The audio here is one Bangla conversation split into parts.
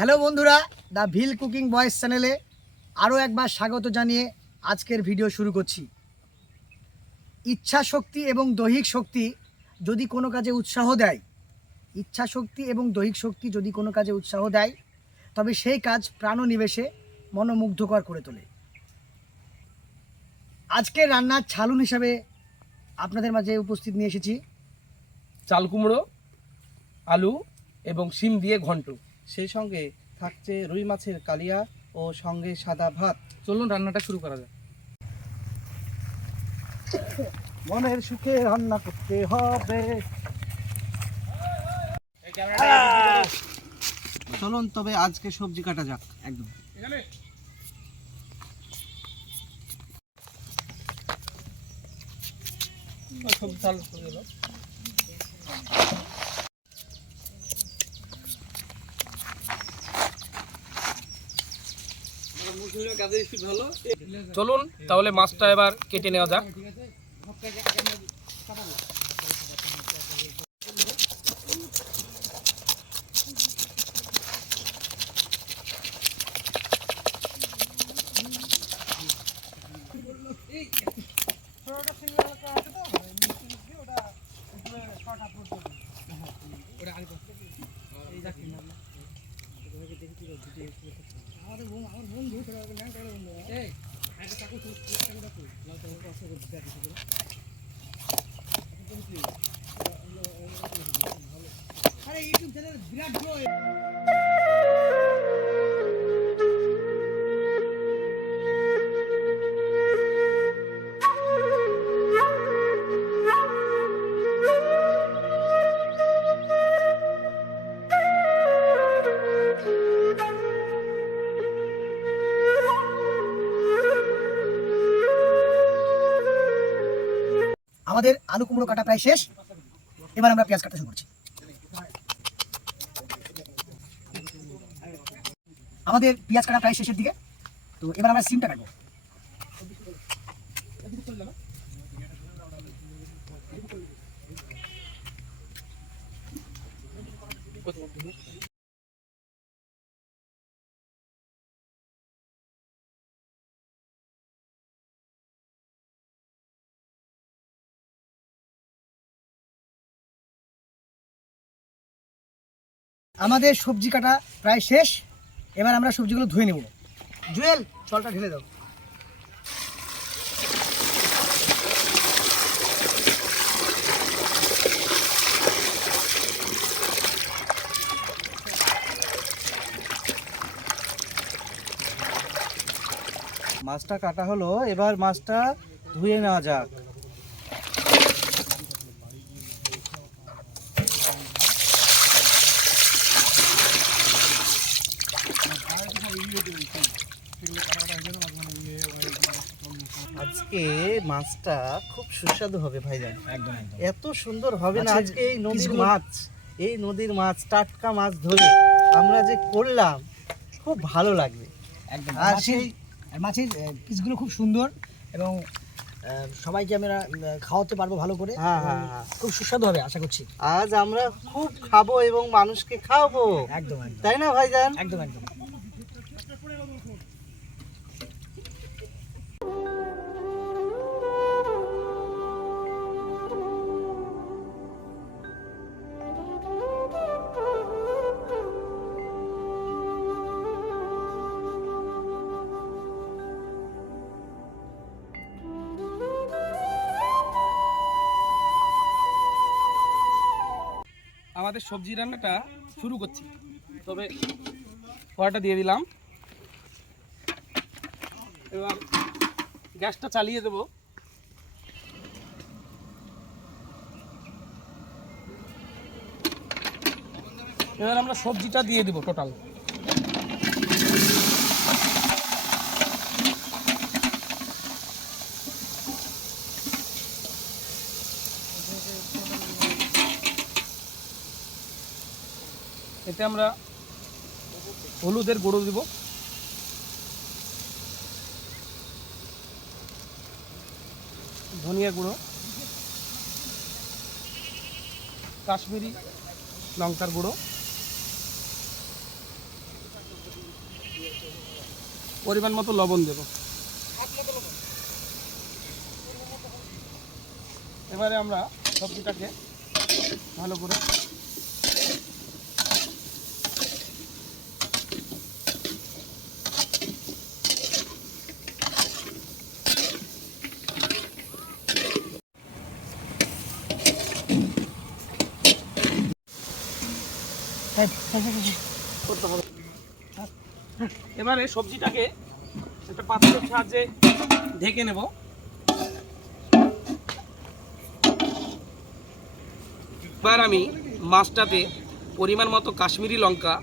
হ্যালো বন্ধুরা, দ্য ভিল কুকিং বয়েস চ্যানেলে আরও একবার স্বাগত জানিয়ে আজকের ভিডিও শুরু করছি। ইচ্ছা শক্তি এবং দৈহিক শক্তি যদি কোনো কাজে উৎসাহ দেয়, ইচ্ছা শক্তি এবং দৈহিক শক্তি যদি কোনো কাজে উৎসাহ দেয়, তবে সেই কাজ প্রাণনিবেশে মনোমুগ্ধকর করে তোলে। আজকের রান্নার ছালুন হিসাবে আপনাদের মাঝে উপস্থিত নিয়ে এসেছি চাল কুমড়ো, আলু এবং শিম দিয়ে ঘন্ট। সেই সঙ্গে থাকছে রুই মাছের কালিয়া ও সঙ্গে সাদা ভাত। চলুন রান্নাটা শুরু করা যাক। মনের সুখে রান্না করতে হবে। চলুন তবে আজকে সবজি কাটা যাক। একদম চলুন তাহলে মাছটা এবার কেটে নেওয়া যাক। আমাদের আলু কুমড়ো কাটা প্রায় শেষ। এবার আমরা পেঁয়াজ কাটা শুরু করছি। আমাদের পেঁয়াজ কাটা প্রায় শেষের দিকে, তো এবার আমরা সিমটা কাটবো। আমাদের সবজি কাটা প্রায় শেষ। এবার আমরা সবজিগুলো ধুয়ে নেব। জুয়েল, জলটা ঢেলে দাও। মাছটা কাটা হলো, এবার মাছটা ধুয়ে নেওয়া যাক। আজকে মাছটা খুব সুস্বাদু হবে ভাইজান। একদম এত সুন্দর হবে না মাছের আজকে এই নদীর পিসগুলো- মাছ, এই নদীর মাছ, টাটকা মাছ ধরে আমরা যে করলাম, খুব ভালো লাগবে। একদম। আর মাছের পিসগুলো খুব সুন্দর এবং সবাইকে আমরা খাওয়াতে পারবো ভালো করে। হ্যাঁ, হ্যাঁ, হ্যাঁ। খুব সুস্বাদু হবে আশা করছি। আজ আমরা খুব খাবো এবং মানুষকে খাওয়াবো, একদম একদম তাই না ভাইজান? একদম একদম। আমাদের সবজি রান্নাটা শুরু করছি। তবে কড়াটা দিয়ে দিলাম, এবার গ্যাসটা চালিয়ে দেব। এবার আমরা সবজিটা দিয়ে দেব টোটাল। এতে আমরা হলুদের গুঁড়ো দিব, ধনিয়া গুঁড়ো, কাশ্মীরি লঙ্কার গুঁড়ো, পরিমাণ মতো লবণ দেব। এবারে আমরা সবজিটাকে ভালো করে এবারে সবজিটাকে একটা পাত্রের সাহায্যে ঢেকে নেব। এবার আমি মাছটাতে পরিমাণ মতো কাশ্মীরি লঙ্কা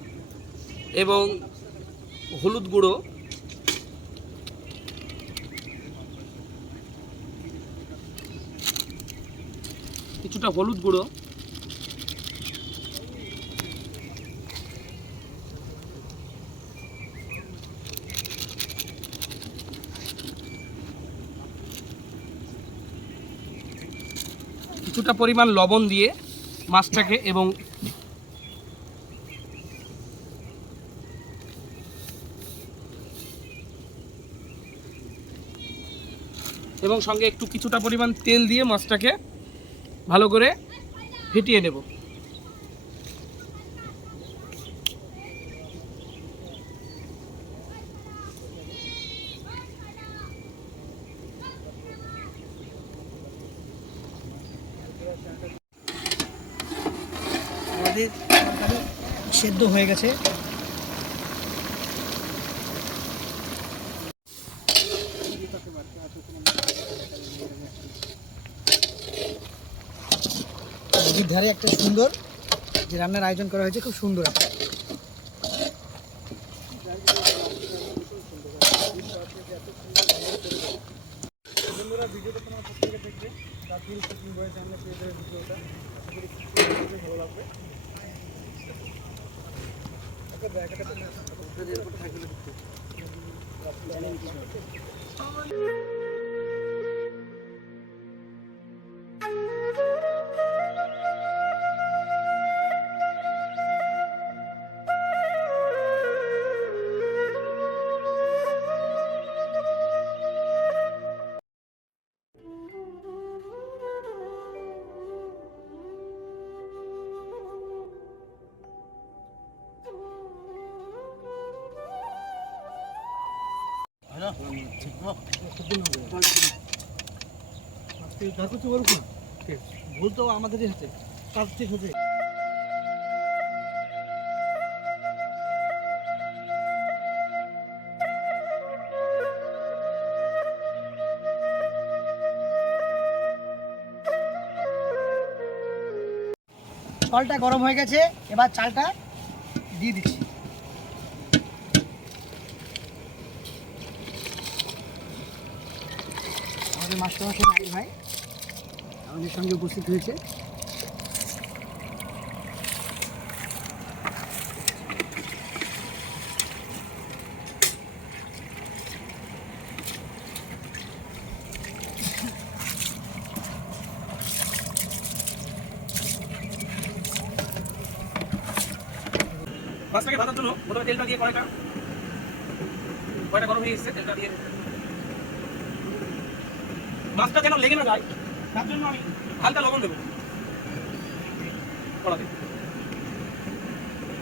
এবং হলুদ গুঁড়ো, কিছুটা হলুদ গুঁড়ো, কিছুটা পরিমাণ লবণ দিয়ে মাছটাকে এবং সঙ্গে একটু কিছুটা পরিমাণ তেল দিয়ে মাছটাকে ভালো করে ফেটিয়ে নেব। আমাদের তরকারি সেদ্ধ হয়ে গেছে। নদীর ধারে একটা সুন্দর যে রান্নার আয়োজন করা হয়েছে, খুব সুন্দর একটা। ভুল তো আমাদেরই হচ্ছে, কাজ ঠিক হচ্ছে। জলটা গরম হয়ে গেছে, এবার চালটা দিয়ে দিচ্ছি। আমাদের মাস্টারমশাই নারী ভাই আমাদের সঙ্গে উপস্থিত হয়েছে। মাছটাকে ভাজার জন্য প্রথমে তেলটা দিয়ে কড়াইটা গরম হয়ে এসেছে। তেলটা দিয়ে মাছটা যেন লেগে না যায় তার জন্য আমি হালকা লবণ দেবো কড়াতে।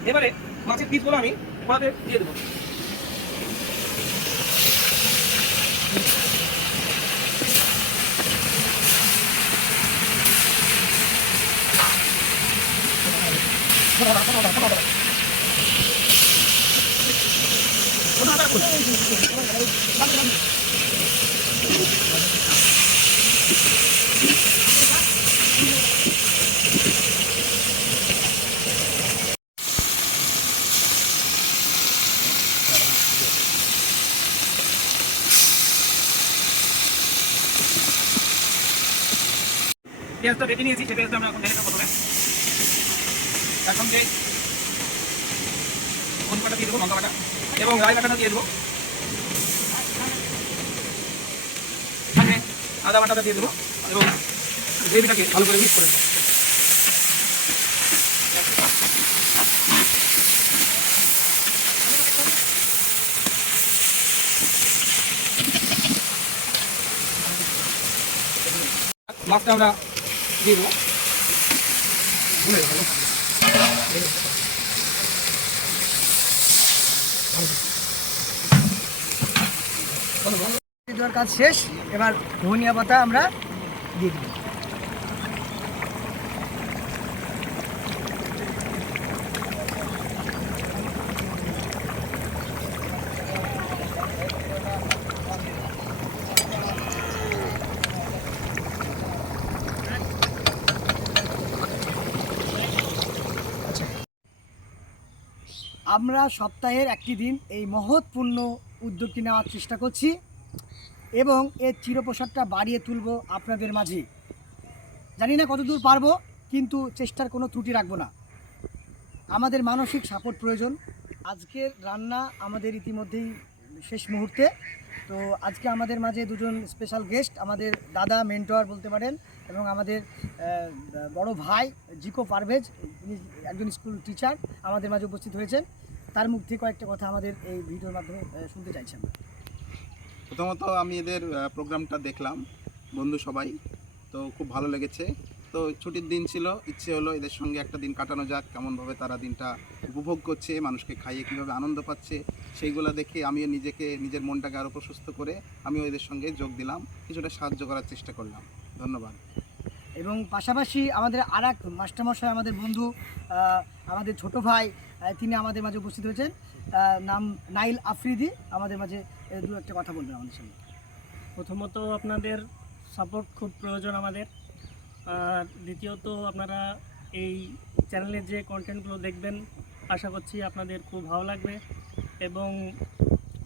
এবারে মাছের পিসগুলো আমি কড়াতে দিয়ে দেবো। পেঁয়াজটা বেটে নিয়েছি, সেই পেঁয়াজটা আমরা এখন ঢেলে দেবো প্রথমে। তার সঙ্গে হলুদ বাটা দিয়ে দেবো, লঙ্কা বাটা এবং রাই বাটাটা দিয়ে দেবো, আদা বাটাটা দিয়ে দেবো এবং গ্রেভিটাকে ভালো করে মিক্স করে দেবো। মাছটা আমরা দিয়ে দেবো। দেওয়ার কাজ শেষ, এবার ধনিয়া পাতা আমরা দিয়ে দিব। আমরা সপ্তাহের একটি দিন এই মহৎপূর্ণ উদ্যোগটি নেওয়ার চেষ্টা করছি এবং এর চিরপ্রসাদটা বাড়িয়ে তুলব আপনাদের মাঝে। জানি না কতদূর পারবো, কিন্তু চেষ্টার কোনো ত্রুটি রাখবো না। আমাদের মানসিক সাপোর্ট প্রয়োজন। আজকের রান্না আমাদের ইতিমধ্যেই শেষ মুহূর্তে। তো আজকে আমাদের মাঝে দুজন স্পেশাল গেস্ট, আমাদের দাদা মেন্টর বলতে পারেন, এবং আমাদের বড় ভাই জিকো পারভেজ, তিনি একজন স্কুল টিচার, আমাদের মাঝে উপস্থিত হয়েছেন। তার মুখ থেকে কয়েকটা কথা আমাদের এই ভিডিওর মাধ্যমে শুনতে চাইছেন। প্রথমত আমি এদের প্রোগ্রামটা দেখলাম, বন্ধু সবাই, তো খুব ভালো লেগেছে। তো ছুটির দিন ছিল, ইচ্ছে হলো এদের সঙ্গে একটা দিন কাটানো যাক, কেমনভাবে তারা দিনটা উপভোগ করছে, মানুষকে খাইয়ে কীভাবে আনন্দ পাচ্ছে, সেইগুলো দেখে আমিও নিজের মনটাকে আরও প্রশস্ত করে আমিও এদের সঙ্গে যোগ দিলাম, কিছুটা সাহায্য করার চেষ্টা করলাম। ধন্যবাদ। এবং পাশাপাশি আমাদের আর এক মাস্টারমশাই, আমাদের বন্ধু, আমাদের ছোট ভাই, তিনি আমাদের মাঝে উপস্থিত হয়েছেন, নাম নাইল আফ্রিদি, আমাদের মাঝে দু একটা কথা বলবেন আমাদের সঙ্গে। প্রথমত আপনাদের সাপোর্ট খুব প্রয়োজন আমাদের, আর দ্বিতীয়ত আপনারা এই চ্যানেলের যে কন্টেন্টগুলো দেখবেন আশা করছি আপনাদের খুব ভালো লাগবে, এবং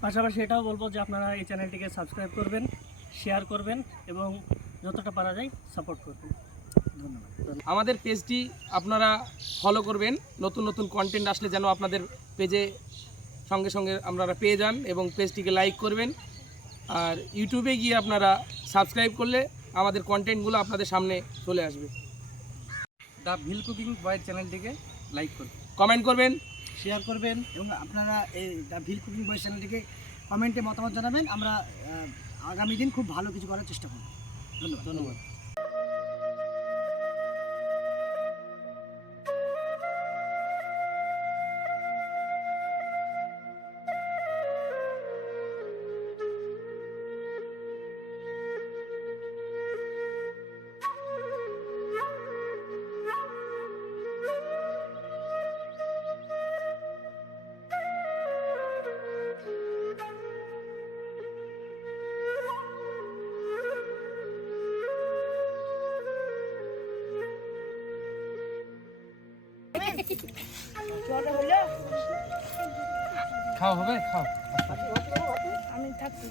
পাশাপাশি এটাও বলবো যে আপনারা এই চ্যানেলটিকে সাবস্ক্রাইব করবেন, শেয়ার করবেন এবং যতটা পারা যায় সাপোর্ট করবেন। ধন্যবাদ। আমাদের পেজটি আপনারা ফলো করবেন, নতুন নতুন কন্টেন্ট আসলে যেন আপনাদের পেজে সঙ্গে সঙ্গে আপনারা পেয়ে যান, এবং পেজটিকে লাইক করবেন। আর ইউটিউবে গিয়ে আপনারা সাবস্ক্রাইব করলে আমাদের কন্টেন্টগুলো আপনাদের সামনে চলে আসবে। দ্য ভিল কুকিং বয়ের চ্যানেলটিকে লাইক করুন, কমেন্ট করবেন, শেয়ার করবেন, এবং আপনারা এই দ্য ভিল কুকিং বয়েস চ্যানেলটিকে কমেন্টে মতামত জানাবেন। আমরা আগামী দিন খুব ভালো কিছু করার চেষ্টা করব। ধন্যবাদ। খাওয়া হবে, খাও। আমি থাকছি